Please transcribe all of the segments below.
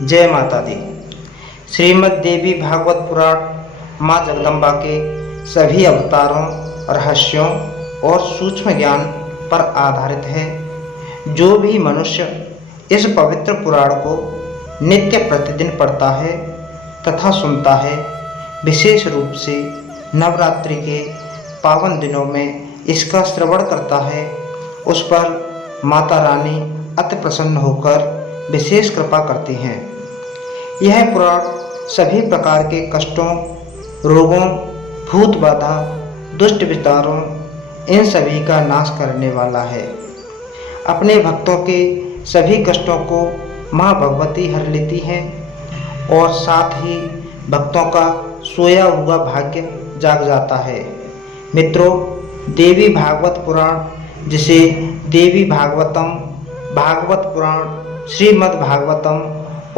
जय माता दी। श्रीमद् देवी भागवत पुराण माँ जगदम्बा के सभी अवतारों, रहस्यों और सूक्ष्म ज्ञान पर आधारित है। जो भी मनुष्य इस पवित्र पुराण को नित्य प्रतिदिन पढ़ता है तथा सुनता है, विशेष रूप से नवरात्रि के पावन दिनों में इसका श्रवण करता है, उस पर माता रानी अति प्रसन्न होकर विशेष कृपा करती हैं। यह पुराण सभी प्रकार के कष्टों, रोगों, भूत बाधा, दुष्ट विचारों, इन सभी का नाश करने वाला है। अपने भक्तों के सभी कष्टों को माँ भगवती हर लेती हैं और साथ ही भक्तों का सोया हुआ भाग्य जाग जाता है। मित्रों, देवी भागवत पुराण, जिसे देवी भागवतम, भागवत पुराण, श्रीमद् भागवतम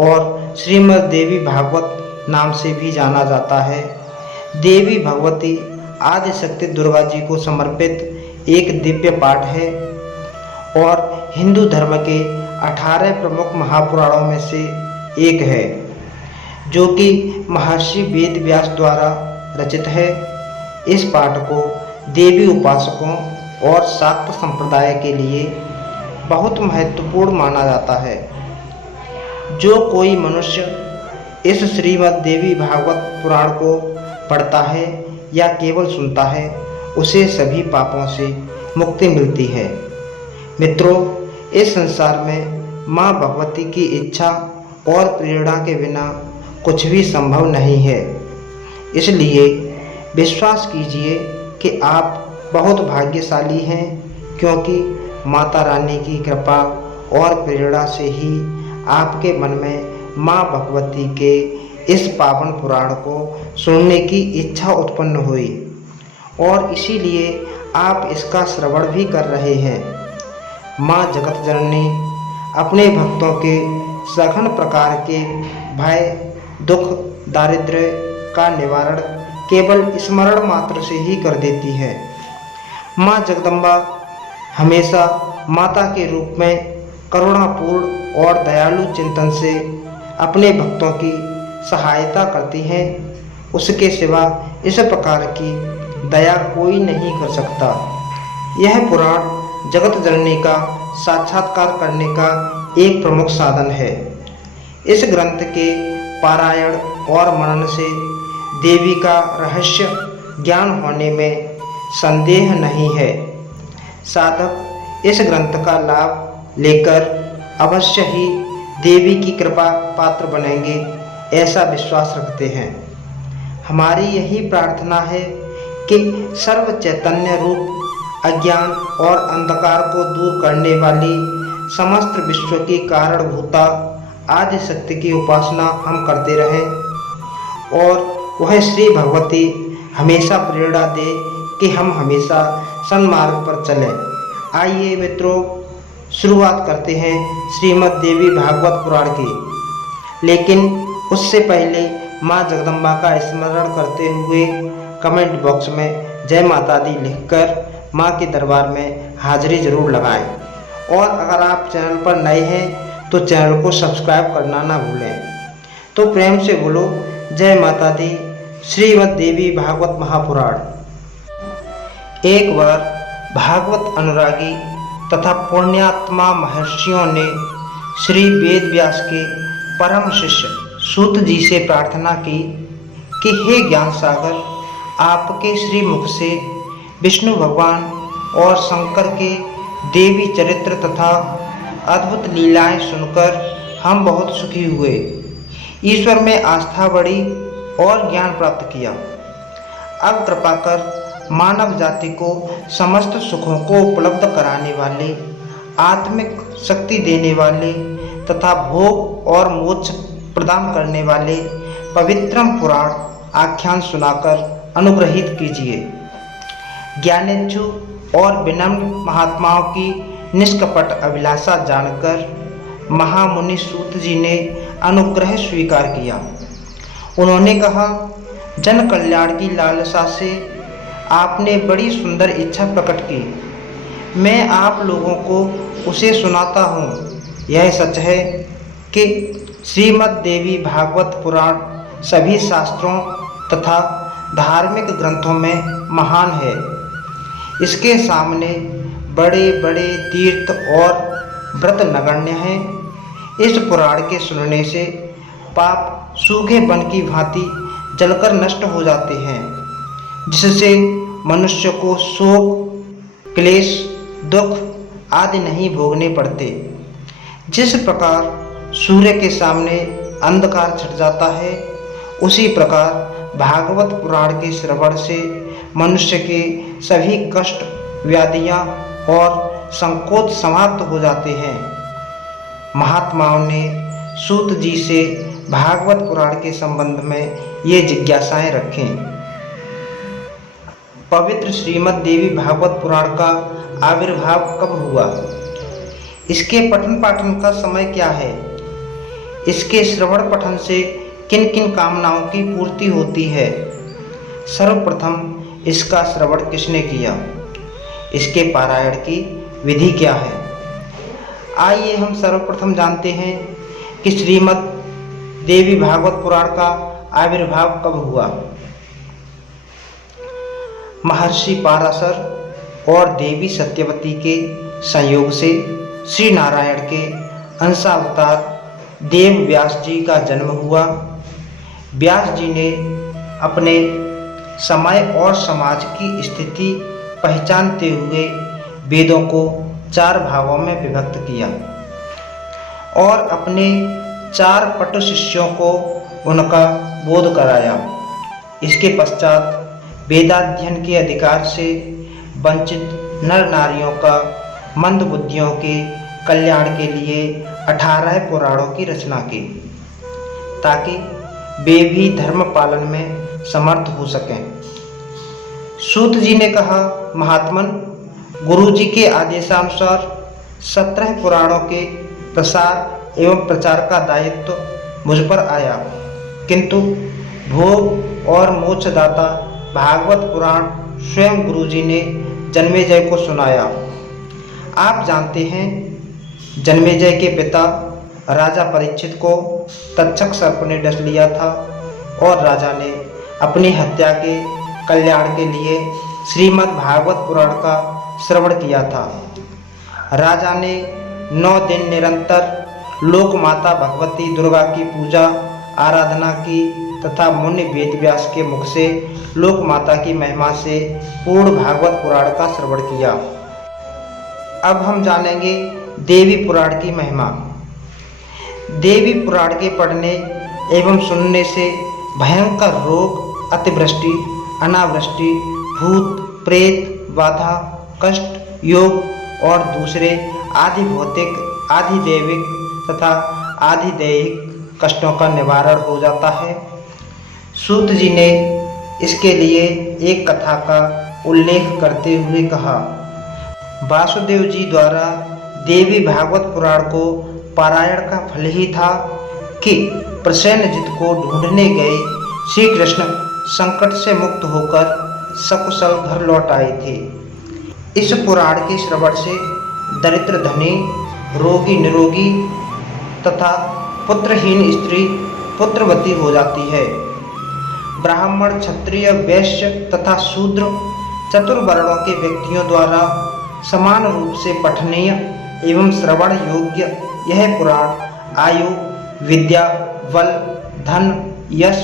और श्रीमद् देवी भागवत नाम से भी जाना जाता है, देवी भगवती आदि शक्ति दुर्गा जी को समर्पित एक दिव्य पाठ है और हिंदू धर्म के 18 प्रमुख महापुराणों में से एक है, जो कि महर्षि वेद व्यास द्वारा रचित है। इस पाठ को देवी उपासकों और शाक्त संप्रदाय के लिए बहुत महत्वपूर्ण माना जाता है। जो कोई मनुष्य इस श्रीमद् देवी भागवत पुराण को पढ़ता है या केवल सुनता है, उसे सभी पापों से मुक्ति मिलती है। मित्रों, इस संसार में माँ भगवती की इच्छा और प्रेरणा के बिना कुछ भी संभव नहीं है। इसलिए विश्वास कीजिए कि आप बहुत भाग्यशाली हैं, क्योंकि माता रानी की कृपा और प्रेरणा से ही आपके मन में माँ भगवती के इस पावन पुराण को सुनने की इच्छा उत्पन्न हुई और इसीलिए आप इसका श्रवण भी कर रहे हैं। माँ जगत जननी अपने भक्तों के सघन प्रकार के भय, दुख, दारिद्र्य का निवारण केवल स्मरण मात्र से ही कर देती है। माँ जगदम्बा हमेशा माता के रूप में करुणापूर्ण और दयालु चिंतन से अपने भक्तों की सहायता करती हैं। उसके सिवा इस प्रकार की दया कोई नहीं कर सकता। यह पुराण जगत जननी का साक्षात्कार करने का एक प्रमुख साधन है। इस ग्रंथ के पारायण और मनन से देवी का रहस्य ज्ञान होने में संदेह नहीं है। साधक इस ग्रंथ का लाभ लेकर अवश्य ही देवी की कृपा पात्र बनेंगे, ऐसा विश्वास रखते हैं। हमारी यही प्रार्थना है कि सर्व चैतन्य रूप अज्ञान और अंधकार को दूर करने वाली समस्त विश्व की कारणभूता आदि शक्ति की उपासना हम करते रहें और वह श्री भगवती हमेशा प्रेरणा दे कि हम हमेशा सन्मार्ग पर चलें। आइए मित्रों, शुरुआत करते हैं श्रीमद् देवी भागवत पुराण की। लेकिन उससे पहले माँ जगदम्बा का स्मरण करते हुए कमेंट बॉक्स में जय माता दी लिखकर माँ के दरबार में हाजिरी जरूर लगाएं और अगर आप चैनल पर नए हैं तो चैनल को सब्सक्राइब करना ना भूलें। तो प्रेम से बोलो जय माता दी। श्रीमद् देवी भागवत महापुराण। एक बार भागवत अनुरागी तथा पुण्यात्मा महर्षियों ने श्री वेद व्यास के परम शिष्य सूत जी से प्रार्थना की कि हे ज्ञान सागर, आपके श्री मुख से विष्णु भगवान और शंकर के देवी चरित्र तथा अद्भुत लीलाएं सुनकर हम बहुत सुखी हुए, ईश्वर में आस्था बढ़ी और ज्ञान प्राप्त किया। अब कृपा कर मानव जाति को समस्त सुखों को उपलब्ध कराने वाले, आत्मिक शक्ति देने वाले तथा भोग और मोक्ष प्रदान करने वाले पवित्रम पुराण आख्यान सुनाकर अनुग्रहित कीजिए। ज्ञानेच्छु और विनम्र महात्माओं की निष्कपट अभिलाषा जानकर महामुनि सूत जी ने अनुग्रह स्वीकार किया। उन्होंने कहा, जन कल्याण की लालसा से आपने बड़ी सुंदर इच्छा प्रकट की। मैं आप लोगों को उसे सुनाता हूँ। यह सच है कि श्रीमद् देवी भागवत पुराण सभी शास्त्रों तथा धार्मिक ग्रंथों में महान है। इसके सामने बड़े बड़े तीर्थ और व्रत नगण्य हैं। इस पुराण के सुनने से पाप सूखे वन की भांति जलकर नष्ट हो जाते हैं, जिससे मनुष्य को शोक, क्लेश, दुख आदि नहीं भोगने पड़ते। जिस प्रकार सूर्य के सामने अंधकार छट जाता है, उसी प्रकार भागवत पुराण के श्रवण से मनुष्य के सभी कष्ट, व्याधियाँ और संकोच समाप्त हो जाते हैं। महात्माओं ने सूत जी से भागवत पुराण के संबंध में ये जिज्ञासाएं रखें। पवित्र श्रीमद् देवी भागवत पुराण का आविर्भाव कब हुआ? इसके पठन पाठन का समय क्या है? इसके श्रवण पठन से किन किन कामनाओं की पूर्ति होती है? सर्वप्रथम इसका श्रवण किसने किया? इसके पारायण की विधि क्या है? आइए हम सर्वप्रथम जानते हैं कि श्रीमद् देवी भागवत पुराण का आविर्भाव कब हुआ। महर्षि पाराशर और देवी सत्यवती के संयोग से श्री नारायण के अंशावतार देव व्यास जी का जन्म हुआ। व्यास जी ने अपने समय और समाज की स्थिति पहचानते हुए वेदों को 4 भागों में विभक्त किया और अपने 4 पटु शिष्यों को उनका बोध कराया। इसके पश्चात वेदाध्ययन के अधिकार से वंचित नर नारियों का मंद बुद्धियों के कल्याण के लिए 18 पुराणों की रचना की, ताकि वे भी धर्म पालन में समर्थ हो सकें। सूत जी ने कहा, महात्मन, गुरु जी के आदेशानुसार 17 पुराणों के प्रसार एवं प्रचार का दायित्व मुझ पर आया, किंतु भोग और मोक्षदाता भागवत पुराण स्वयं गुरु जी ने जन्मेजय को सुनाया। आप जानते हैं, जन्मेजय के पिता राजा परीक्षित को तक्षक सर्प ने डस लिया था और राजा ने अपनी हत्या के कल्याण के लिए श्रीमद् भागवत पुराण का श्रवण किया था। राजा ने 9 दिन निरंतर लोक माता भगवती दुर्गा की पूजा आराधना की तथा मुनि वेदव्यास के मुख से लोक माता की महिमा से पूर्ण भागवत पुराण का श्रवण किया। अब हम जानेंगे देवी पुराण की महिमा। देवी पुराण के पढ़ने एवं सुनने से भयंकर रोग, अतिवृष्टि, अनावृष्टि, भूत प्रेत बाधा, कष्ट, योग और दूसरे आदि भौतिक, आदि दैविक तथा आदि दैहिक कष्टों का निवारण हो जाता है। सूत जी ने इसके लिए एक कथा का उल्लेख करते हुए कहा, वासुदेव जी द्वारा देवी भागवत पुराण को पारायण का फल ही था कि प्रसेनजित को ढूंढने गए श्री कृष्ण संकट से मुक्त होकर सकुशल घर लौट आए थे। इस पुराण के श्रवण से दरिद्र धनी, रोगी निरोगी तथा पुत्रहीन स्त्री पुत्रवती हो जाती है। ब्राह्मण, क्षत्रिय, वैश्य तथा शूद्र चतुर्वर्णों के व्यक्तियों द्वारा समान रूप से पठनीय एवं श्रवण योग्य यह पुराण आयु, विद्या, बल, धन, यश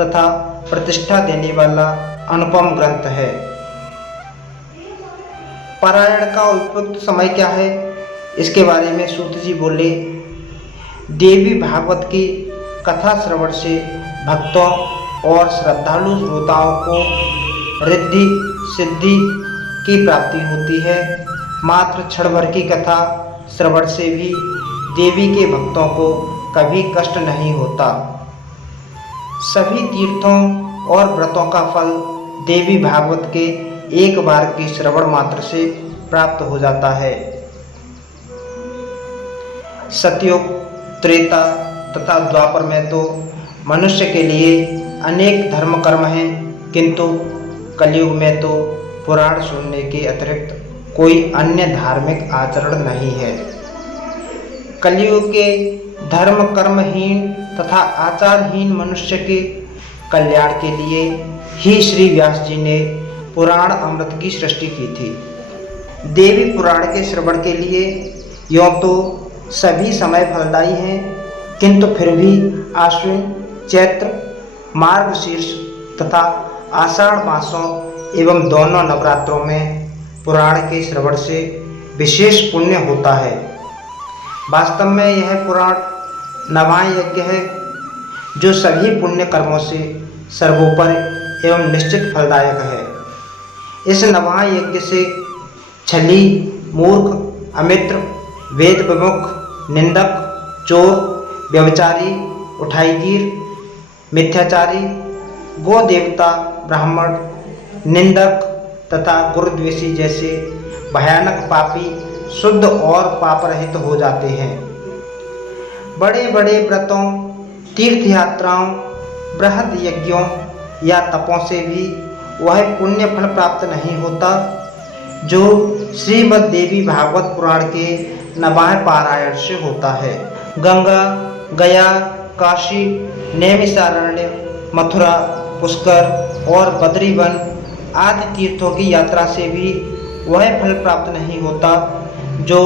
तथा प्रतिष्ठा देने वाला अनुपम ग्रंथ है। पारायण का उपयुक्त समय क्या है, इसके बारे में सूत जी बोले, देवी भागवत की कथा श्रवण से भक्तों और श्रद्धालु श्रोताओं को रिद्धि सिद्धि की प्राप्ति होती है। मात्र क्षण भर की कथा श्रवण से भी देवी के भक्तों को कभी कष्ट नहीं होता। सभी तीर्थों और व्रतों का फल देवी भागवत के एक बार के श्रवण मात्र से प्राप्त हो जाता है। सतयुग, त्रेता तथा द्वापर में तो मनुष्य के लिए अनेक धर्म कर्म हैं, किंतु कलयुग में तो पुराण सुनने के अतिरिक्त कोई अन्य धार्मिक आचरण नहीं है। कलयुग के धर्म कर्महीन तथा आचारहीन मनुष्य के कल्याण के लिए ही श्री व्यास जी ने पुराण अमृत की सृष्टि की थी। देवी पुराण के श्रवण के लिए यों तो सभी समय फलदायी हैं, किंतु फिर भी आश्विन, चैत्र, मार्गशीर्ष तथा आषाढ़ मासों एवं दोनों नवरात्रों में पुराण के श्रवण से विशेष पुण्य होता है। वास्तव में यह पुराण नवाय यज्ञ है जो सभी पुण्य कर्मों से सर्वोपरि एवं निश्चित फलदायक है। इस नवाय यज्ञ से छली, मूर्ख, अमित्र, वेद विमुख, निंदक, चोर, व्यभिचारी, उठाईगीर, मिथ्याचारी, गो देवता, ब्राह्मण, निंदक तथा गुरुद्वेषी जैसे भयानक पापी शुद्ध और पापरहित हो जाते हैं। बड़े बड़े व्रतों, तीर्थ यात्राओं, बृहद यज्ञों या तपों से भी वह पुण्य फल प्राप्त नहीं होता जो श्रीमद् देवी भागवत पुराण के नवाह पारायण से होता है। गंगा, गया, काशी, नैमिषारण्य, मथुरा, पुष्कर और बद्रीवन आदि तीर्थों की यात्रा से भी वह फल प्राप्त नहीं होता जो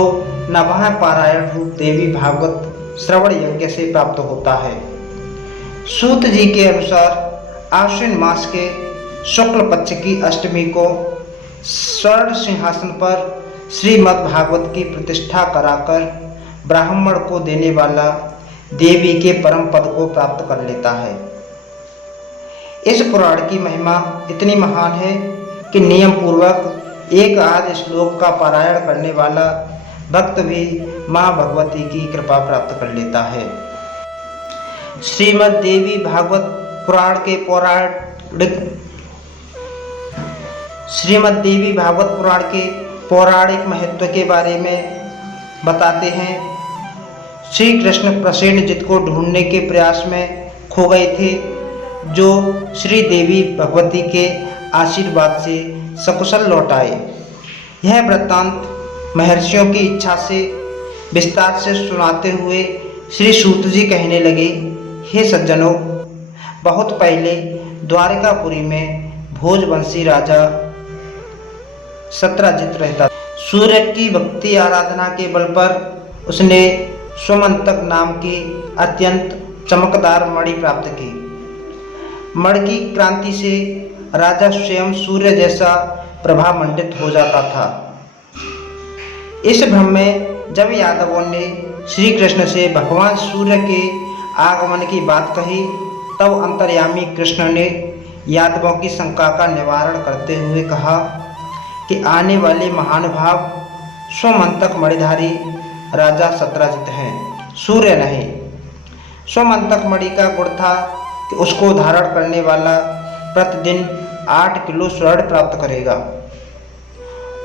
नवाह पारायण रूप देवी भागवत श्रवण यज्ञ से प्राप्त होता है। सूत जी के अनुसार आश्विन मास के शुक्ल पक्ष की अष्टमी को स्वर्ण सिंहासन पर श्रीमद् भागवत की प्रतिष्ठा कराकर ब्राह्मण को देने वाला देवी के परम पद को प्राप्त कर लेता है। इस पुराण की महिमा इतनी महान है कि नियम पूर्वक एक आध श्लोक का पारायण करने वाला भक्त भी माँ भगवती की कृपा प्राप्त कर लेता है। श्रीमद् देवी भागवत पुराण के पौराणिक महत्व के बारे में बताते हैं। श्री कृष्ण प्रसेनजित को ढूंढने के प्रयास में खो गए थे, जो श्री देवी भगवती के आशीर्वाद से सकुशल लौट आए। यह वृत्तांत महर्षियों की इच्छा से विस्तार से सुनाते हुए श्री सूत जी कहने लगे, हे सज्जनों, बहुत पहले द्वारिकापुरी में भोजवंशी राजा सत्राजित रहता। सूर्य की भक्ति आराधना के बल पर उसने स्वमंतक नाम की अत्यंत चमकदार मणि प्राप्त की। मणि की क्रांति से राजा स्वयं सूर्य जैसा प्रभामंडित हो जाता था। इस भ्रम में जब यादवों ने श्री कृष्ण से भगवान सूर्य के आगमन की बात कही, तब अंतर्यामी कृष्ण ने यादवों की शंका का निवारण करते हुए कहा कि आने वाले महानुभाव स्वमंतक मणिधारी राजा सत्राजित हैं, सूर्य नहीं। स्वमंतक मणि का गुण था कि उसको धारण करने वाला प्रतिदिन 8 किलो स्वर्ण प्राप्त करेगा।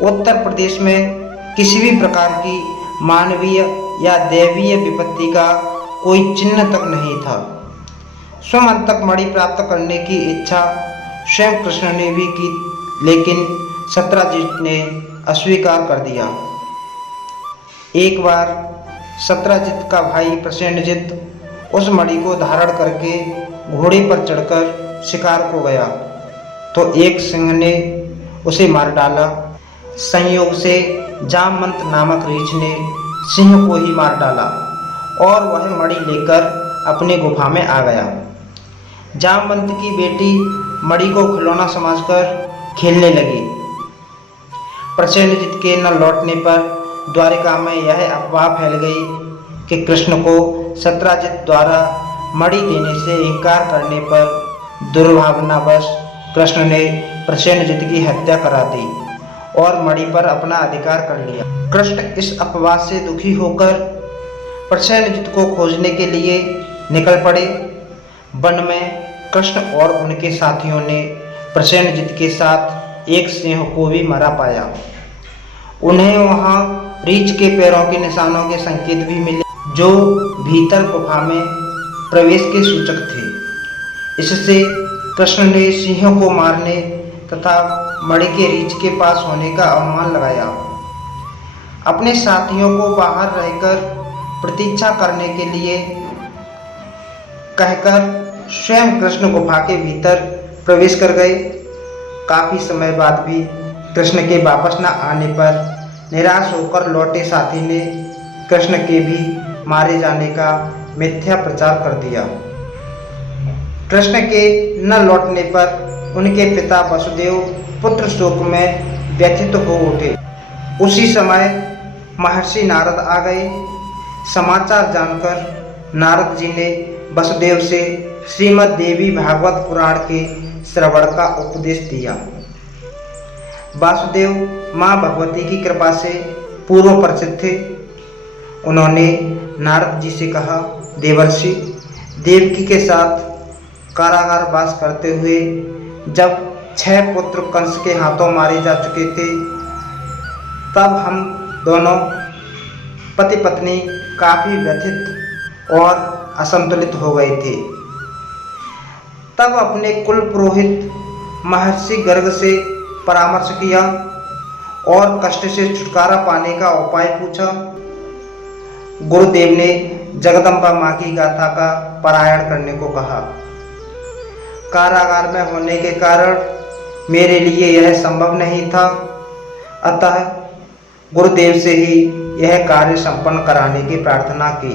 उत्तर प्रदेश में किसी भी प्रकार की मानवीय या दैवीय विपत्ति का कोई चिन्ह तक नहीं था। स्वमंतक मणि प्राप्त करने की इच्छा स्वयं कृष्ण ने भी की, लेकिन सत्राजित ने अस्वीकार कर दिया। एक बार सत्राजित का भाई प्रसेनजित उस मणि को धारण करके घोड़े पर चढ़कर शिकार को गया तो एक सिंह ने उसे मार डाला। संयोग से जामवंत नामक रीछ ने सिंह को ही मार डाला और वह मणि लेकर अपनी गुफा में आ गया। जामवंत की बेटी मणि को खिलौना समझकर खेलने लगी। प्रसेनजित के न लौटने पर द्वारिका में यह अफवाह फैल गई कि कृष्ण को सत्राजित द्वारा मणि देने से इनकार करने पर दुर्भावनावश कृष्ण ने प्रसेनजित की हत्या करा दी और मणि पर अपना अधिकार कर लिया। कृष्ण इस अफवाह से दुखी होकर प्रसेनजित को खोजने के लिए निकल पड़े। वन में कृष्ण और उनके साथियों ने प्रसेनजित के साथ एक सिंह को भी मरा पाया। उन्हें वहां रीछ के पैरों के निशानों के संकेत भी मिले, जो भीतर गुफा में प्रवेश के सूचक थे। इससे कृष्ण ने सिंह को मारने तथा मणि के रीछ के पास होने का अनुमान लगाया। अपने साथियों को बाहर रहकर प्रतीक्षा करने के लिए कहकर स्वयं कृष्ण गुफा के भीतर प्रवेश कर गए। काफी समय बाद भी कृष्ण के वापस न आने पर निराश होकर लौटे साथी ने कृष्ण के भी मारे जाने का मिथ्या प्रचार कर दिया। कृष्ण के न लौटने पर उनके पिता वसुदेव पुत्र शोक में व्यथित हो उठे। उसी समय महर्षि नारद आ गए। समाचार जानकर नारद जी ने वसुदेव से श्रीमद् देवी भागवत पुराण के श्रवण का उपदेश दिया। वासुदेव माँ भगवती की कृपा से पूर्व परिचित थे। उन्होंने नारद जी से कहा, देवर्षि, देवकी के साथ कारागार वास करते हुए जब 6 पुत्र कंस के हाथों मारे जा चुके थे, तब हम दोनों पति पत्नी काफी व्यथित और असंतुलित हो गए थे। तब अपने कुल पुरोहित महर्षि गर्ग से परामर्श किया और कष्ट से छुटकारा पाने का उपाय पूछा। गुरुदेव ने जगदम्बा माँ की गाथा का पारायण करने को कहा। कारागार में होने के कारण मेरे लिए यह संभव नहीं था, अतः गुरुदेव से ही यह कार्य संपन्न कराने की प्रार्थना की।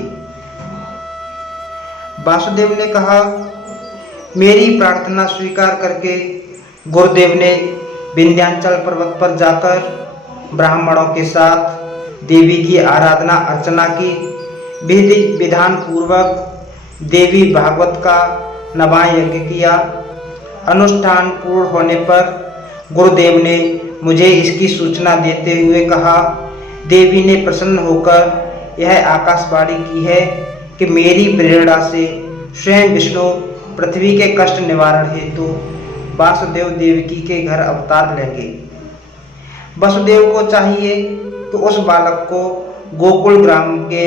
वासुदेव ने कहा, मेरी प्रार्थना स्वीकार करके गुरुदेव ने विंध्याचल पर्वत पर जाकर ब्राह्मणों के साथ देवी की आराधना अर्चना की। विधि विधान पूर्वक देवी भागवत का नवा यज्ञ किया। अनुष्ठान पूर्ण होने पर गुरुदेव ने मुझे इसकी सूचना देते हुए कहा, देवी ने प्रसन्न होकर यह आकाशवाणी की है कि मेरी प्रेरणा से स्वयं विष्णु पृथ्वी के कष्ट निवारण हेतु वासुदेव देवकी के घर अवतार लेंगे। वसुदेव को चाहिए तो उस बालक को गोकुल ग्राम के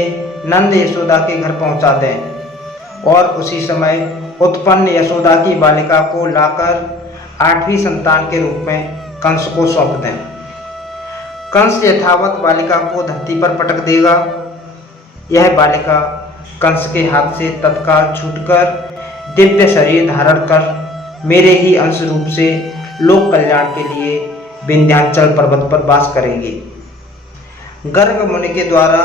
नंद यशोदा के घर पहुंचा दें और उसी समय उत्पन्न यशोदा की बालिका को लाकर 8वीं संतान के रूप में कंस को सौंप दें। कंस यथावत बालिका को धरती पर पटक देगा। यह बालिका कंस के हाथ से तत्काल छूटकर दिव्य शरीर धारण कर मेरे ही अंश रूप से लोक कल्याण के लिए विंध्याचल पर्वत पर वास करेंगी। गर्ग मुनि के द्वारा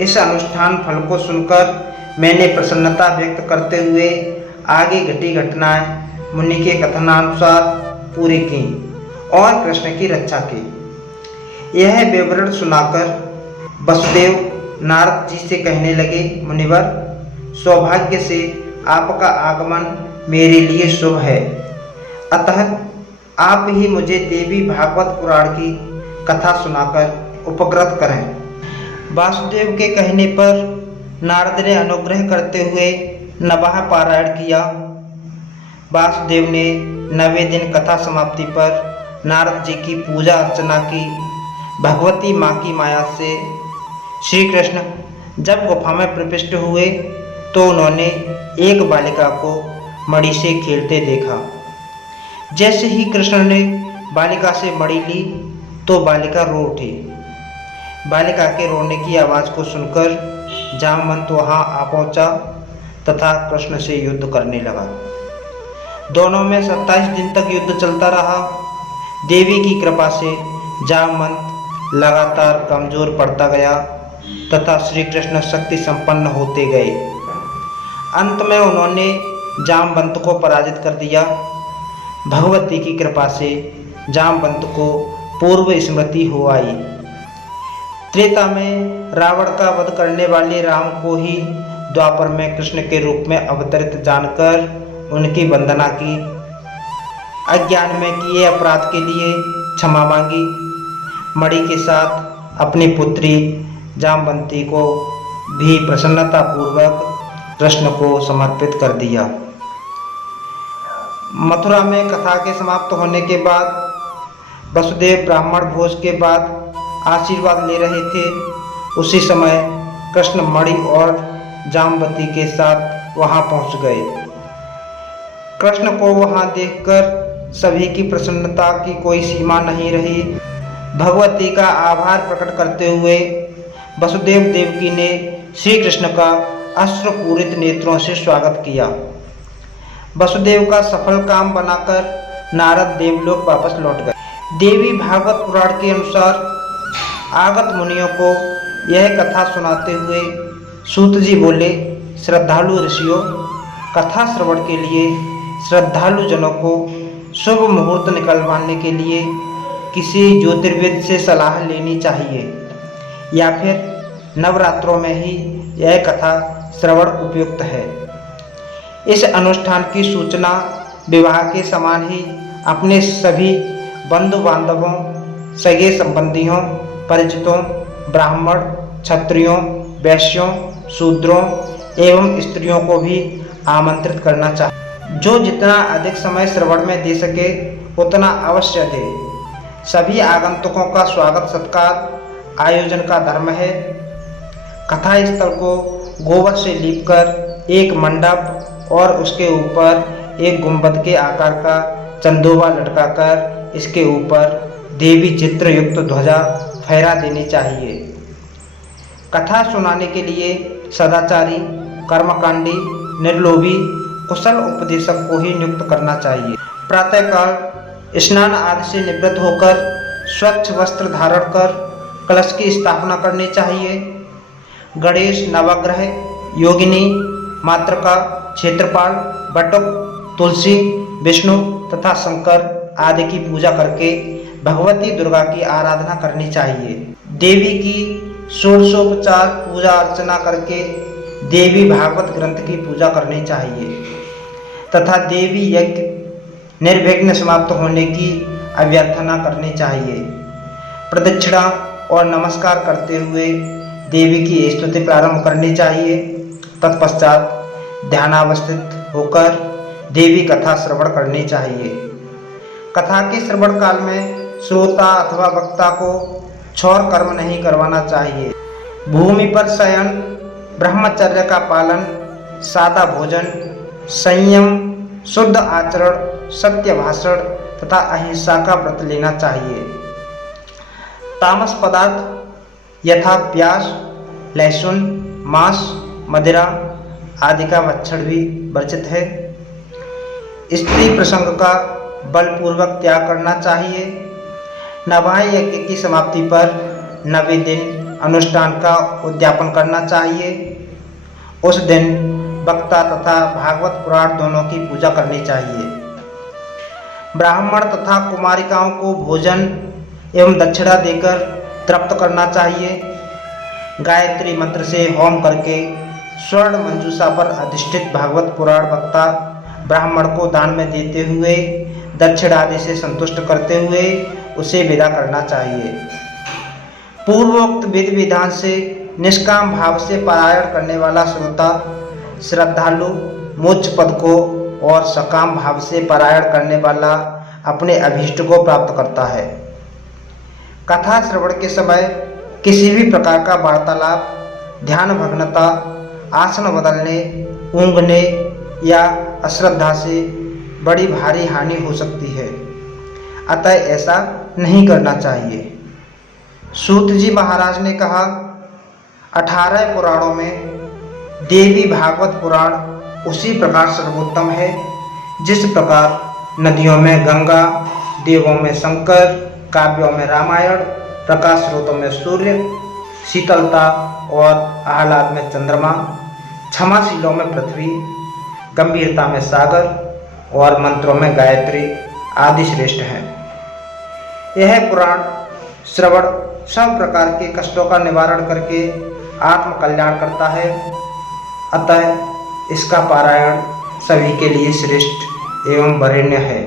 इस अनुष्ठान फल को सुनकर मैंने प्रसन्नता व्यक्त करते हुए आगे घटी घटनाएं मुनि के कथनानुसार पूरी की और कृष्ण की रक्षा की। यह विवरण सुनाकर वसुदेव नारद जी से कहने लगे, मुनिवर, सौभाग्य से आपका आगमन मेरे लिए शुभ है, अतः आप ही मुझे देवी भागवत पुराण की कथा सुनाकर उपकृत करें। वासुदेव के कहने पर नारद ने अनुग्रह करते हुए नवाह पारायण किया। वासुदेव ने 9वें दिन कथा समाप्ति पर नारद जी की पूजा अर्चना की। भगवती माँ की माया से श्री कृष्ण जब गुफा में प्रविष्ट हुए तो उन्होंने एक बालिका को मणि से खेलते देखा। जैसे ही कृष्ण ने बालिका से मणि ली तो बालिका रो उठी। बालिका के रोने की आवाज़ को सुनकर जामवंत वहाँ आ पहुँचा तथा कृष्ण से युद्ध करने लगा। दोनों में 27 दिन तक युद्ध चलता रहा। देवी की कृपा से जामवंत लगातार कमजोर पड़ता गया तथा श्री कृष्ण शक्ति संपन्न होते गए। अंत में उन्होंने जामवंत को पराजित कर दिया। भगवती की कृपा से जामवंत को पूर्व स्मृति हो आई। त्रेता में रावण का वध करने वाले राम को ही द्वापर में कृष्ण के रूप में अवतरित जानकर उनकी वंदना की। अज्ञान में किए अपराध के लिए क्षमा मांगी। मणि के साथ अपनी पुत्री जामवंती को भी प्रसन्नता पूर्वक कृष्ण को समर्पित कर दिया। मथुरा में कथा के समाप्त होने के बाद वसुदेव ब्राह्मण भोज के बाद आशीर्वाद ले रहे थे। उसी समय कृष्ण मणि और जामवती के साथ वहां पहुंच गए। कृष्ण को वहां देखकर सभी की प्रसन्नता की कोई सीमा नहीं रही। भगवती का आभार प्रकट करते हुए वसुदेव देवकी ने श्री कृष्ण का अश्रुपूरित नेत्रों से स्वागत किया। वसुदेव का सफल काम बनाकर नारद देवलोक वापस लौट गए। देवी भागवत पुराण के अनुसार आगत मुनियों को यह कथा सुनाते हुए सूत जी बोले, श्रद्धालु ऋषियों, कथा श्रवण के लिए श्रद्धालु जनों को शुभ मुहूर्त निकलवाने के लिए किसी ज्योतिर्विद से सलाह लेनी चाहिए या फिर नवरात्रों में ही यह कथा श्रवण उपयुक्त है। इस अनुष्ठान की सूचना विवाह के समान ही अपने सभी बंधु बांधवों, सगे संबंधियों, परिचितों, ब्राह्मण, क्षत्रियों, वैश्यों, शूद्रों एवं स्त्रियों को भी आमंत्रित करना चाहिए। जो जितना अधिक समय श्रवण में दे सके उतना अवश्य दे। सभी आगंतुकों का स्वागत सत्कार आयोजन का धर्म है। कथा स्थल को गोबर से लीपकर एक मंडप और उसके ऊपर एक गुंबद के आकार का चंदोबा लटकाकर इसके ऊपर देवी चित्र युक्त ध्वजा फहरा देनी चाहिए। कथा सुनाने के लिए सदाचारी, कर्मकांडी, निर्लोभी, कुशल उपदेशक को ही नियुक्त करना चाहिए। प्रातःकाल स्नान आदि से निवृत्त होकर स्वच्छ वस्त्र धारण कर कलश की स्थापना करनी चाहिए। गणेश, नवग्रह, योगिनी, मातृका, क्षेत्रपाल, बटुक, तुलसी, विष्णु तथा शंकर आदि की पूजा करके भगवती दुर्गा की आराधना करनी चाहिए। देवी की षोडशोपचार पूजा अर्चना करके देवी भागवत ग्रंथ की पूजा करनी चाहिए तथा देवी यज्ञ निर्विघ्न समाप्त होने की अभ्यर्थना करनी चाहिए। प्रदक्षिणा और नमस्कार करते हुए देवी की स्तुति प्रारंभ करनी चाहिए। तत्पश्चात ध्यानावस्थित होकर देवी कथा श्रवण करनी चाहिए। कथा के श्रवण काल में श्रोता अथवा वक्ता को छौर कर्म नहीं करवाना चाहिए। भूमि पर शयन, ब्रह्मचर्य का पालन, सादा भोजन, संयम, शुद्ध आचरण, सत्य भाषण तथा अहिंसा का व्रत लेना चाहिए। तामस पदार्थ यथा प्याज, लहसुन, मांस, मदिरा आदि का भक्षण भी वर्जित है। स्त्री प्रसंग का बलपूर्वक त्याग करना चाहिए। नवाह यज्ञ की समाप्ति पर 90 दिन अनुष्ठान का उद्यापन करना चाहिए। उस दिन वक्ता तथा भागवत पुराण दोनों की पूजा करनी चाहिए। ब्राह्मण तथा कुमारिकाओं को भोजन एवं दक्षिणा देकर तृप्त करना चाहिए। गायत्री मंत्र से होम करके स्वर्ण मंजूषा पर अधिष्ठित भागवत पुराण वक्ता ब्राह्मण को दान में देते हुए दक्षिण आदि से संतुष्ट करते हुए उसे विदा करना चाहिए। पूर्वोक्त विधि विधान से निष्काम भाव से पारायण करने वाला श्रोता श्रद्धालु मोक्ष पद को और सकाम भाव से पारायण करने वाला अपने अभीष्ट को प्राप्त करता है। कथा श्रवण के समय किसी भी प्रकार का वार्तालाप, ध्यान भग्नता, आसन बदलने, ऊँघने या अश्रद्धा से बड़ी भारी हानि हो सकती है, अतः ऐसा नहीं करना चाहिए। सूत जी महाराज ने कहा, 18 पुराणों में देवी भागवत पुराण उसी प्रकार सर्वोत्तम है जिस प्रकार नदियों में गंगा, देवों में शंकर, काव्यों में रामायण, प्रकाश स्रोतों में सूर्य, शीतलता और आह्लाद में चंद्रमा, क्षमाशीलों में पृथ्वी, गंभीरता में सागर और मंत्रों में गायत्री आदि श्रेष्ठ हैं। यह पुराण श्रवण सब प्रकार के कष्टों का निवारण करके आत्म कल्याण करता है, अतः इसका पारायण सभी के लिए श्रेष्ठ एवं वरेण्य है।